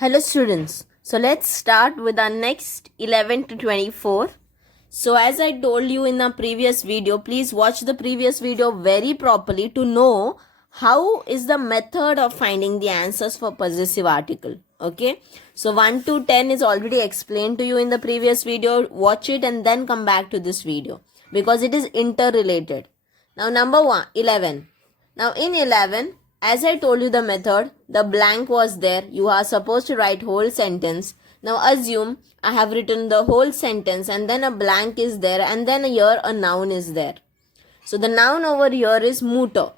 Hello students. So let's start with our next 11 to 24. So as I told you in the previous video, please watch the previous video very properly to know how is the method of finding the answers for possessive article. Okay. So 1 to 10 is already explained to you in the previous video. Watch it and then come back to this video because it is interrelated. Now number 11. Now in 11, as I told you the method, the blank was there. You are supposed to write whole sentence. Now assume I have written the whole sentence and then a blank is there and then here a noun is there. So the noun over here is Mutter.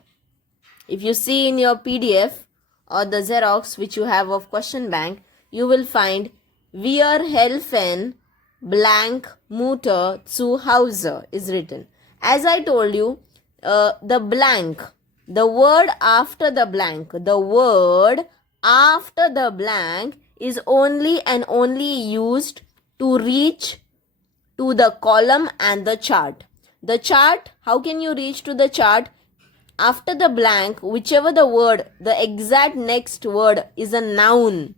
If you see in your PDF or the Xerox which you have of question bank, you will find Wir helfen blank Mutter zu Hause is written. As I told you, the blank, the word after the blank is only and only used to reach to the column and the chart. The chart, how can you reach to the chart? After the blank, whichever the word, the exact next word is a noun.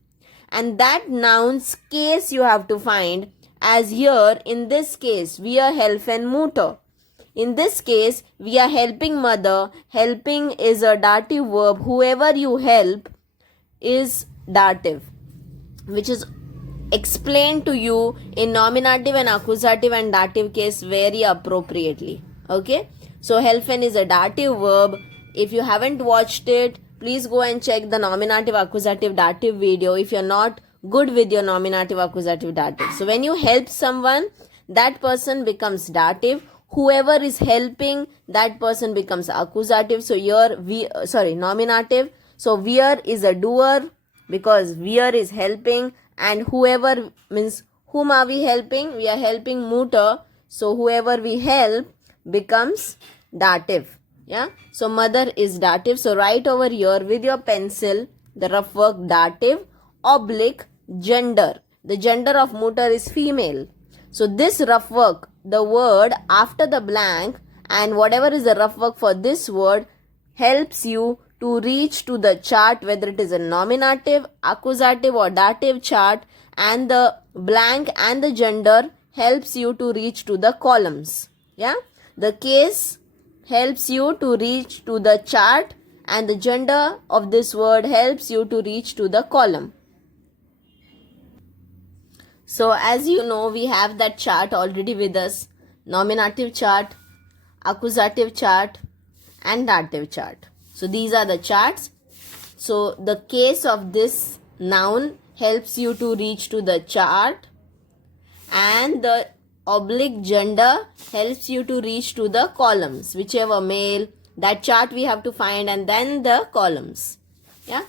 And that noun's case you have to find, as here in this case, wir helfen Mutter. In this case, we are helping mother. Helping is a dative verb. Whoever you help is dative, which is explained to you in nominative and accusative and dative case very appropriately. Okay. So, helfen is a dative verb. If you haven't watched it, please go and check the nominative, accusative, dative video if you're not good with your nominative, accusative, dative. So, when you help someone, that person becomes dative. Whoever is helping, that person becomes accusative. So here nominative. So wir is a doer because wir is helping, and whoever means whom are we helping? We are helping Mutter. So whoever we help becomes dative. Yeah. So mother is dative. So write over here with your pencil the rough work dative oblique gender. The gender of Mutter is female. So this rough work, the word after the blank and whatever is the rough work for this word helps you to reach to the chart, whether it is a nominative, accusative or dative chart, and the blank and the gender helps you to reach to the columns. Yeah. The case helps you to reach to the chart and the gender of this word helps you to reach to the column. So as you know, we have that chart already with us. Nominative chart, accusative chart and dative chart. So these are the charts. So the case of this noun helps you to reach to the chart and the oblique gender helps you to reach to the columns. Whichever male, that chart we have to find and then the columns. Yeah.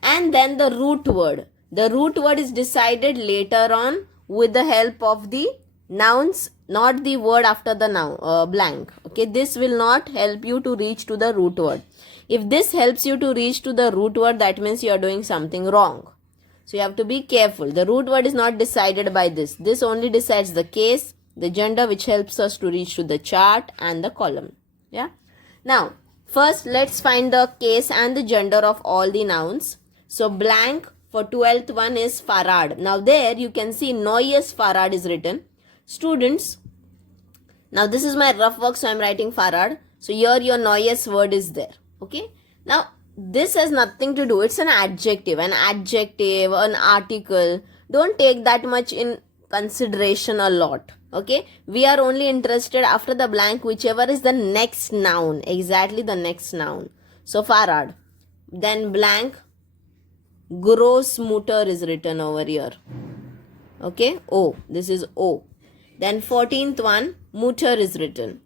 And then the root word. The root word is decided later on with the help of the nouns, not the word after the noun blank. Okay, this will not help you to reach to the root word. If this helps you to reach to the root word, that means you are doing something wrong. So you have to be careful. The root word is not decided by this. This only decides the case, the gender, which helps us to reach to the chart and the column. Yeah. Now, first let's find the case and the gender of all the nouns. So blank for 12th one is Fahrrad. Now there you can see neues Fahrrad is written. Students, now this is my rough work, so I am writing Fahrrad. So here your neues word is there. Okay. Now this has nothing to do. It's an adjective, an article. Don't take that much in consideration a lot. Okay. We are only interested after the blank, whichever is the next noun. Exactly the next noun. So Fahrrad. Then blank. Großmutter is written over here. Okay. O. This is O. Then 14th one. Mutter is written.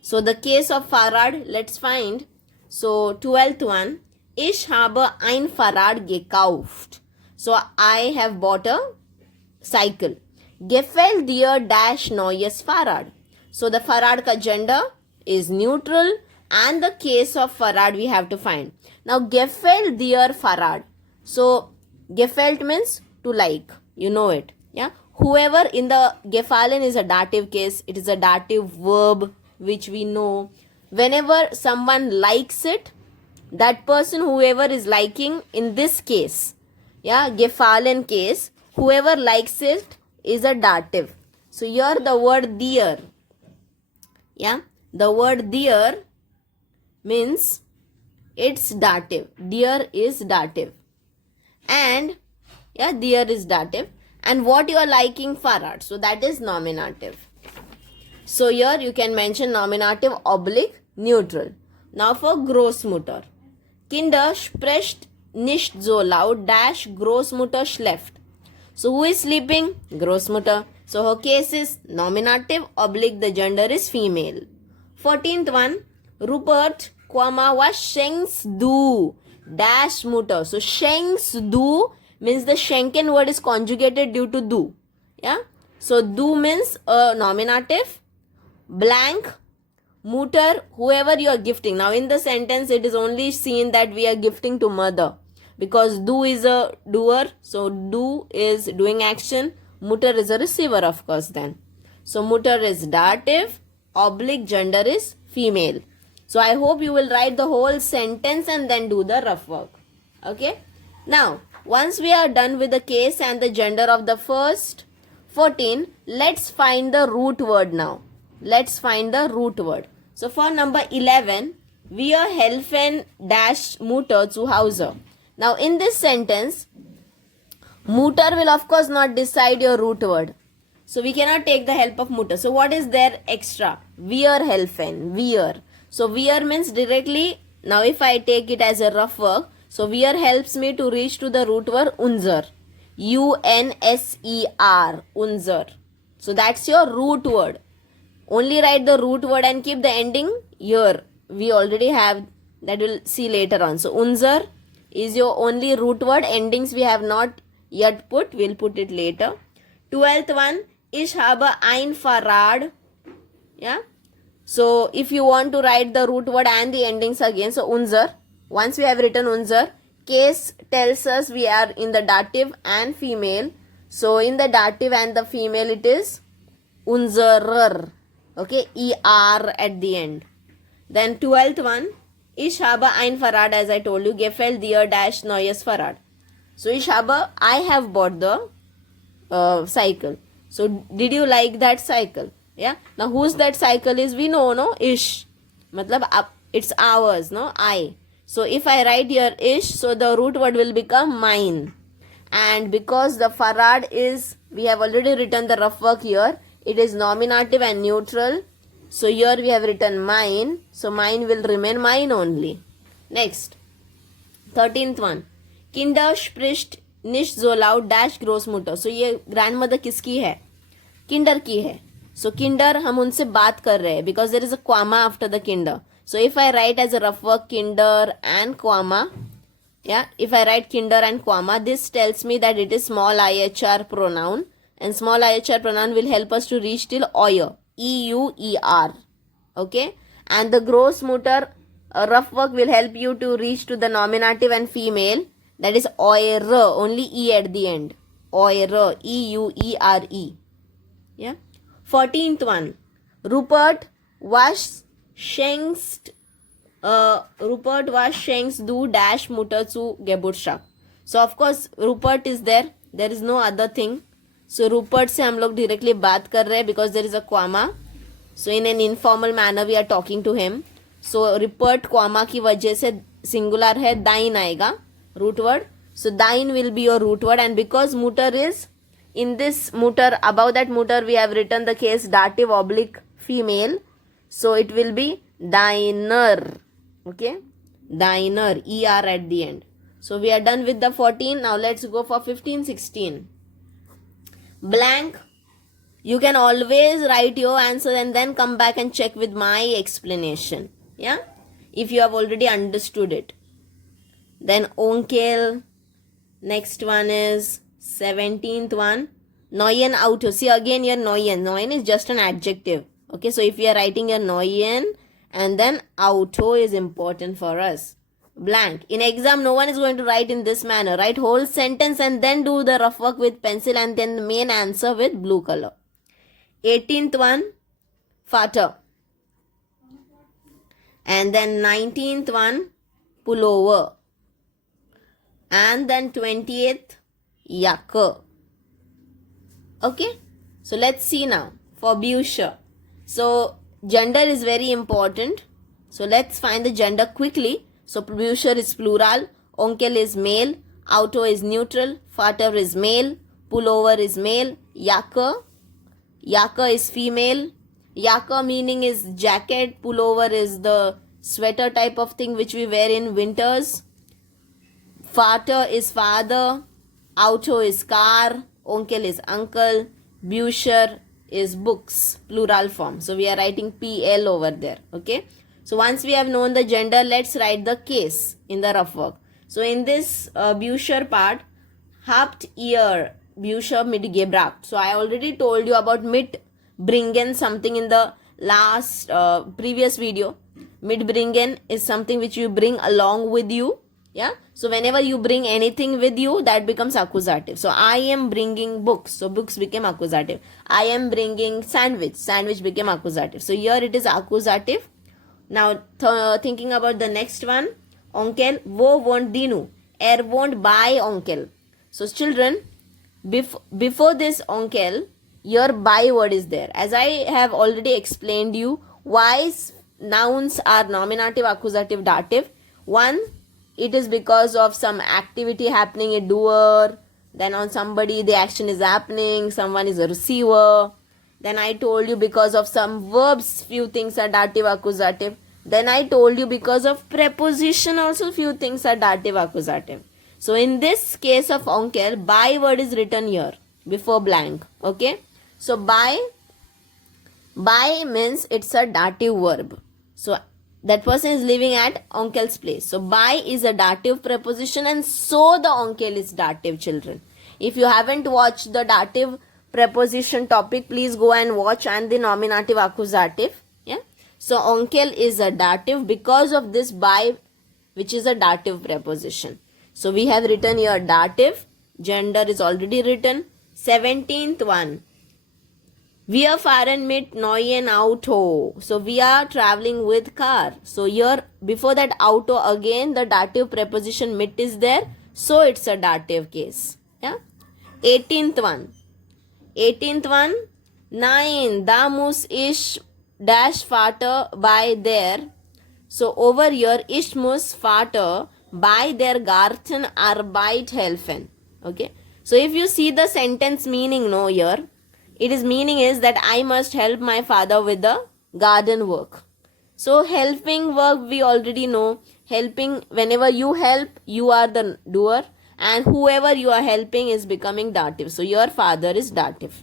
So the case of Fahrrad, let's find. So 12th one. Ich habe ein Fahrrad gekauft. So I have bought a cycle. Gefällt dir dash neues Fahrrad. So the Fahrrad ka gender is neutral and the case of Fahrrad we have to find. Now gefällt dir Fahrrad. So gefällt means to like. You know it. Yeah. Whoever in the gefallen is a dative case. It is a dative verb which we know. Whenever someone likes it, that person, whoever is liking, in this case, Yeah, gefallen case. Whoever likes it is a dative. So here the word dear. Yeah, the word dear means it's dative. Dear is dative. And yeah, dear is dative. And what you are liking, Farad. So that is nominative. So here you can mention nominative oblique neutral. Now for Großmutter. Kinder spricht nicht so laut dash Großmutter schläft. So who is sleeping? Großmutter. So her case is nominative oblique the gender is female. 14th one. Rupert, was schenkst du dash Mutter. So schenkst du means the schenken word is conjugated due to du. Yeah. So du means a nominative. Blank Mutter, whoever you are gifting. Now in the sentence it is only seen that we are gifting to mother because do is a doer, so do is doing action, Mutter is a receiver of course then. So Mutter is dative, oblique gender is female. So I hope you will write the whole sentence and then do the rough work. Okay. Now once we are done with the case and the gender of the first 14, let's find the root word now. Let's find the root word. So for number 11, wir helfen dash Mutter zu Hause. Now in this sentence, Mutter will of course not decide your root word. So we cannot take the help of Mutter. So what is there extra? Wir helfen, wir. So wir means directly, now if I take it as a rough work, so wir helps me to reach to the root word unser. U-N-S-E-R, unser. So that's your root word. Only write the root word and keep the ending here. We already have, that we'll see later on. So unser is your only root word. Endings we have not yet put. We'll put it later. 12th one, ich habe ein Fahrrad. Yeah. So if you want to write the root word and the endings again, so unser. Once we have written unser, case tells us we are in the dative and female. So in the dative and the female it is unserer. Okay, ER at the end. Then 12th one, ich habe ein Fahrrad, as I told you, gefällt dir dash neues Fahrrad. So ich habe, I have bought the cycle. So did you like that cycle? Yeah. Now whose that cycle is? We know, no? Ish. Matlab, it's ours, no? I. So if I write here ish, so the root word will become mine. And because the Fahrrad is, we have already written the rough work here. It is nominative and neutral. So here we have written mine. So mine will remain mine only. Next. 13th one. Kinder spricht nicht so laut dash Großmutter. So ये grandmother किसकी है? Kinder की है. So kinder हम उनसे बात कर रहे हैं because there is a comma after the kinder. So if I write as a rough work kinder and comma, yeah, if I write kinder and comma, this tells me that it is small IHR pronoun. And small IHR pronoun will help us to reach till euer. E-U-E-R. Okay. And the Großmutter rough work will help you to reach to the nominative and female. That is eure. Only E at the end. Eure. E-U-E-R-E. Yeah. 14th one. Rupert was schenkst du dash Mutter zu Geburtstag. So of course Rupert is there. There is no other thing. So Rupert से हम लोग directly बात कर रहे हैं because there is a comma. So in an informal manner we are talking to him. So Rupert comma की वजह से singular है, thine आएगा root word. So thine will be your root word, and because Mutter is in this Mutter, above that Mutter we have written the case dative oblique female. So it will be deiner. Okay, deiner, ER at the end. So we are done with the 14. Now let's go for 15, 16. Blank. You can always write your answer and then come back and check with my explanation. Yeah, if you have already understood it. Then Onkel. Next one is 17th one. Neuen Auto. See again here neuen. Neuen is just an adjective. Okay, so if you are writing your neuen and then Auto is important for us. Blank. In exam, no one is going to write in this manner. Write whole sentence and then do the rough work with pencil and then the main answer with blue color. 18th one, Vater. And then 19th one, pullover. and then 20th Yaka. Okay, so let's see now for Busha. So gender is very important. So let's find the gender quickly. So Busha is plural, onkel is male, auto is neutral, vater is male, pullover is male, Yaka is female. Yaka meaning is jacket, pullover is the sweater type of thing which we wear in winters. Vater is father, auto is car, onkel is uncle, Bücher is books, plural form. So we are writing PL over there. Okay. So once we have known the gender, let's write the case in the rough work. So in this Bücher part, habt ihr Bücher mitgebracht. So I already told you about mitbringen something in the last previous video. Mitbringen is something which you bring along with you. Yeah. So whenever you bring anything with you, that becomes accusative. So I am bringing books. So books became accusative. I am bringing sandwich. Sandwich became accusative. So here it is accusative. Now thinking about the next one. Onkel, wo wohnt Dinu? Wohnt by onkel. So children, before this onkel, your by word is there. As I have already explained you, why nouns are nominative, accusative, dative. One, it is because of some activity happening, a doer, then on somebody the action is happening, someone is a receiver. Then I told you because of some verbs, few things are dative, accusative. Then I told you because of preposition also few things are dative, accusative. So in this case of onkel, by word is written here before blank. Okay. So by means it's a dative verb. So that person is living at uncle's place. So by is a dative preposition and so the uncle is dative, children. If you haven't watched the dative preposition topic, please go and watch, and the nominative accusative. Yeah. So uncle is a dative because of this by, which is a dative preposition. So we have written here dative. Gender is already written. 17th one. Wir fahren mit neuen Auto. So we are traveling with car. So here before that auto again the dative preposition mit is there. So it's a dative case. Yeah. 18th one. Nein, da muss ich dash Vater bei der. So over here ich muss Vater bei der Gartenarbeit helfen. Okay. So if you see the sentence meaning no here, it is meaning is that I must help my father with the garden work. So helping work we already know. Helping, whenever you help, you are the doer, and whoever you are helping is becoming dative. So your father is dative.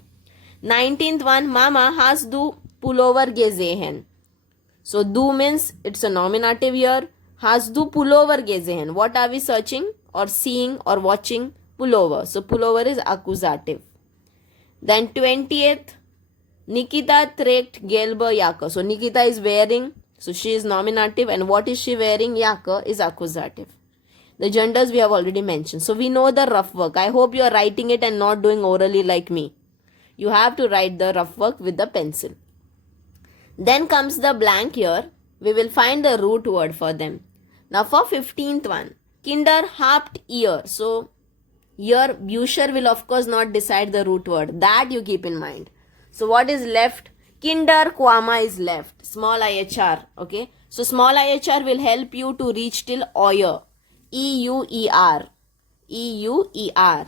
19th one, Mama, hast du Pullover gesehen? So du means it's a nominative here. Hast du Pullover gesehen? What are we searching or seeing or watching? Pullover. So pullover is accusative. Then 20th, Nikita trägt gelbe Jacke. So Nikita is wearing, so she is nominative, and what is she wearing? Jacke is accusative. The genders we have already mentioned. So we know the rough work. I hope you are writing it and not doing orally like me. You have to write the rough work with the pencil. Then comes the blank here. We will find the root word for them. Now for 15th one, Kinder habt ihr. So here Bücher will of course not decide the root word. That you keep in mind. So what is left? Kinder, comma is left. Small IHR. Okay. So small IHR will help you to reach till euer. EUER. EUER.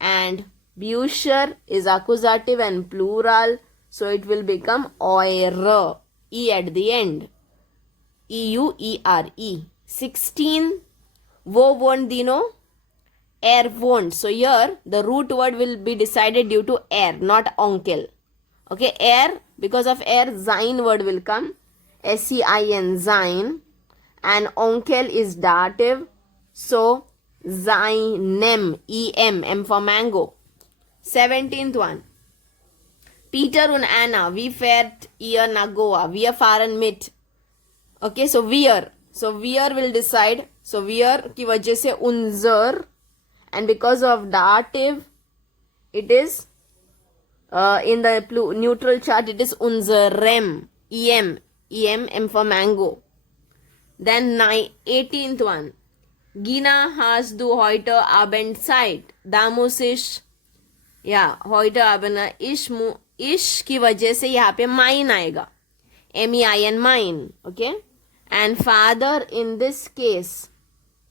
And Bücher is accusative and plural. So it will become eure. E at the end. EUERE. 16. Wo wohnt Dino? Wohnt. So here the root word will be decided due to not onkel. Okay, because of sein word will come. SEIN, sein. And onkel is dative. So seinem, EM, M for mango. 17th one. Peter und Anna, wie fährt ihr nach Goa? Wir fahren mit. Okay, so wir. So wir will decide. So wir की वजह से unser, and because of dative, it is in the neutral chart, it is unserem. EM, M for mango. Then 18th one. Gina hast du heute Abend Zeit? Da muss ich, या heute Abend इश की वजह से यहाँ पे mine आएगा, MEIN mine. Okay, and father in this case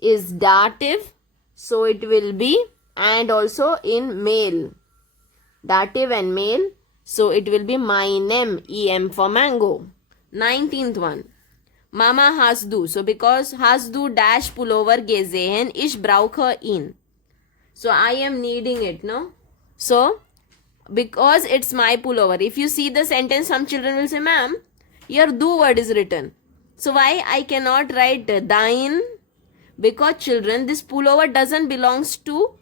is dative, so it will be, and also in male, dative and male, so it will be meinem, EM for mango. 19th one, Mama hast du, so because hast du dash pullover gesehen, ich brauche ihn. So I am needing it, no? So because it's my pullover. If you see the sentence, some children will say, ma'am, here do word is written. So why I cannot write thine? Because children, this pullover doesn't belongs to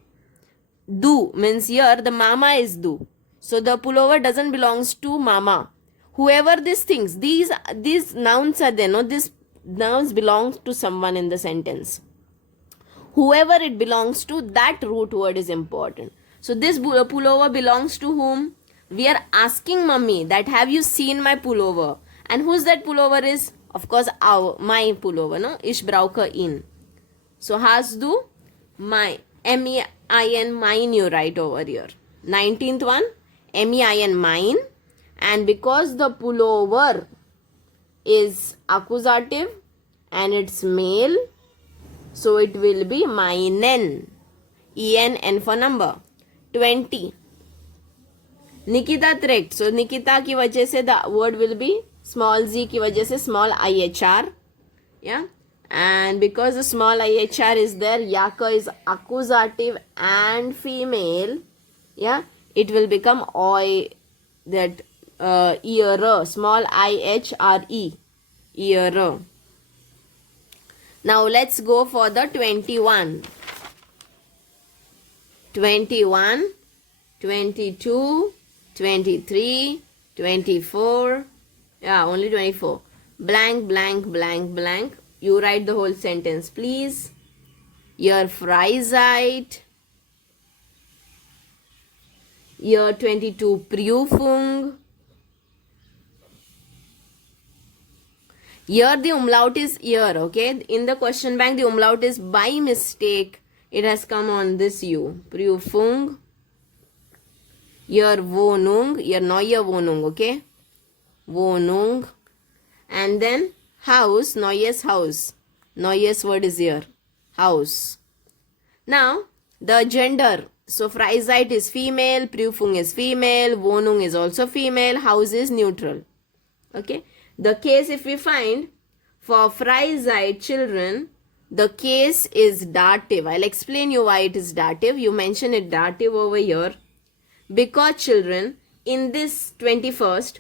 do, means here the mama is do. So the pullover doesn't belongs to mama. Whoever these things, these nouns are there, no? These nouns belong to someone in the sentence. Whoever it belongs to, that root word is important. So this pullover belongs to whom? We are asking mummy that have you seen my pullover? And who's that pullover is? Of course, my pullover, no? Ich brauche ihn. So hast du, my, MEIN, mine you write over here. 19th one, MEIN, mine. And because the pullover is accusative and it's male, so it will be meinen, EN for number. 20, Nikita tricked. So Nikita की वजह से the word will be small z की वजह से small IHR. Yeah. And because the small IHR is there, Yaka is accusative and female. Yeah. It will become oi, that ear, small IHRE, ear. Now let's go for the 21. 21, 22, 23, 24. Yeah, only 24. Blank, blank, blank, blank. You write the whole sentence, please. Your Freizeit. Year 22, Prüfung. Here the umlaut is here, okay? In the question bank, the umlaut is by mistake. It has come on this U. Prüfung. Here Wohnung. Here neue Wohnung, okay? Wohnung. And then house, neues Haus. Neues word is here. House. Now, the gender. So, Freizeit is female, Prüfung is female, Wohnung is also female, house is neutral. Okay. The case if we find for Freizeit children, the case is dative. I'll explain you why it is dative. You mention it dative over here. Because children, in this 21st,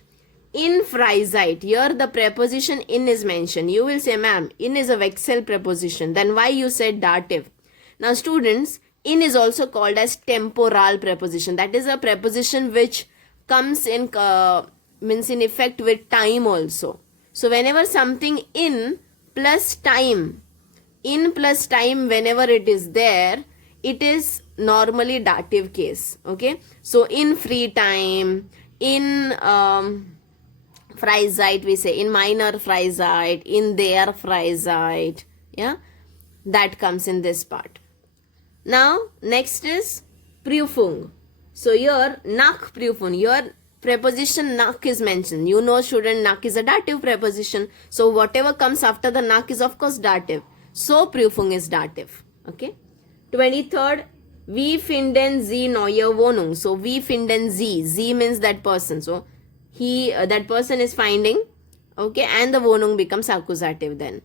in Freizeit, here the preposition in is mentioned. You will say, ma'am, in is a Wechsel preposition. Then why you said dative? Now students, in is also called as temporal preposition. That is a preposition which comes in, means in effect with time also. So whenever something in plus time, whenever it is there, it is normally dative case. Okay. So in free time, in Freizeit we say, in minor Freizeit, in their Freizeit. Yeah. That comes in this part. Now, next is Prüfung. So, here, nach Prüfung, here preposition nach is mentioned. You know, student, nach is a dative preposition. So, whatever comes after the nach is, of course, dative. So, Prüfung is dative. Okay. 23rd, wie finden Sie neue Wohnung? So, wie finden Sie? Sie means that person. So, that person is finding. Okay. And the Wohnung becomes accusative then.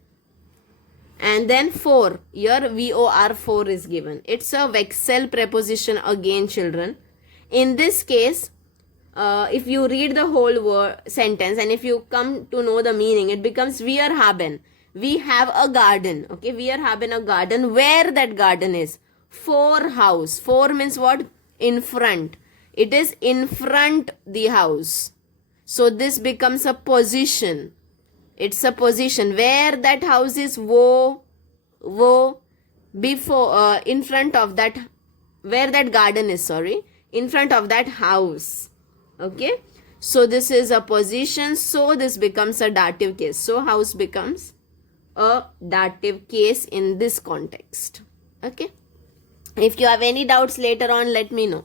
And then 4, here VOR 4 is given. It's a Wechsel preposition again, children. In this case, if you read the whole sentence and if you come to know the meaning, it becomes wir haben. We have a garden. Okay, wir haben a garden. Where that garden is? For house. For means what? In front. It is in front the house. So this becomes a position. It's a position where that house is before, in front of that, where that garden is, in front of that house. Okay. So this is a position. So this becomes a dative case. So house becomes a dative case in this context. Okay. If you have any doubts later on, let me know.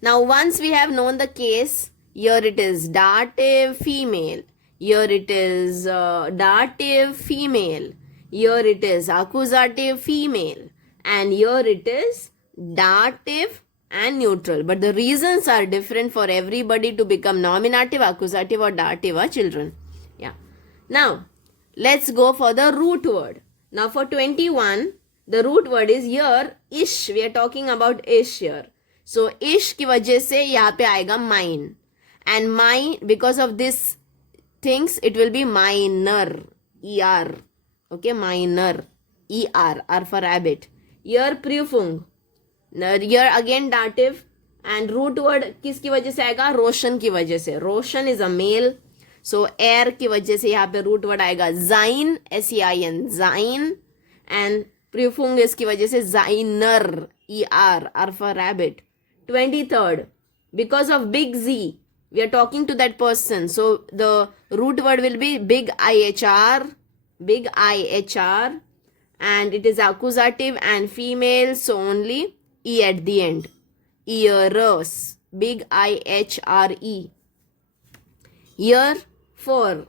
Now, once we have known the case, here it is dative female. Here it is dative female. Here it is accusative female. And here it is dative and neutral. But the reasons are different for everybody to become nominative, accusative or dative, children. Yeah. Now, let's go for the root word. Now, for 21, the root word is here ish. We are talking about ish here. So, ish की वजह से यहाँ पे आएगा mine. And mine, because of this things, it will be minor. ER. Okay, minor. ER. R for rabbit. Here Prüfung. Here again dative. And root word किसकी वजह से आएगा? रोशन की वजह से. रोशन is a male. So, air की वजह से यहाँ पे root word आएगा sein. SEIN. Sein. And Prüfung is की वजह से Seiner. ER. R for rabbit. 23rd. Because of big Z, we are talking to that person. So, the root word will be big IHR. Big IHR. And it is accusative and female. So, only E at the end. Ears. Big IHRE. Here 4.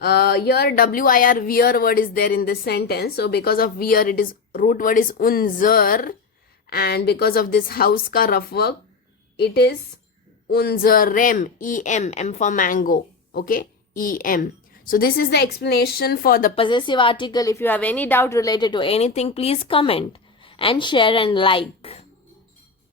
Here WIR wear word is there in this sentence. So because of wear, it is root word is unser, and because of this house ka rough work, it is unserem. EM. M for mango. Okay, EM. So this is the explanation for the possessive article. If you have any doubt related to anything, please comment and share and like.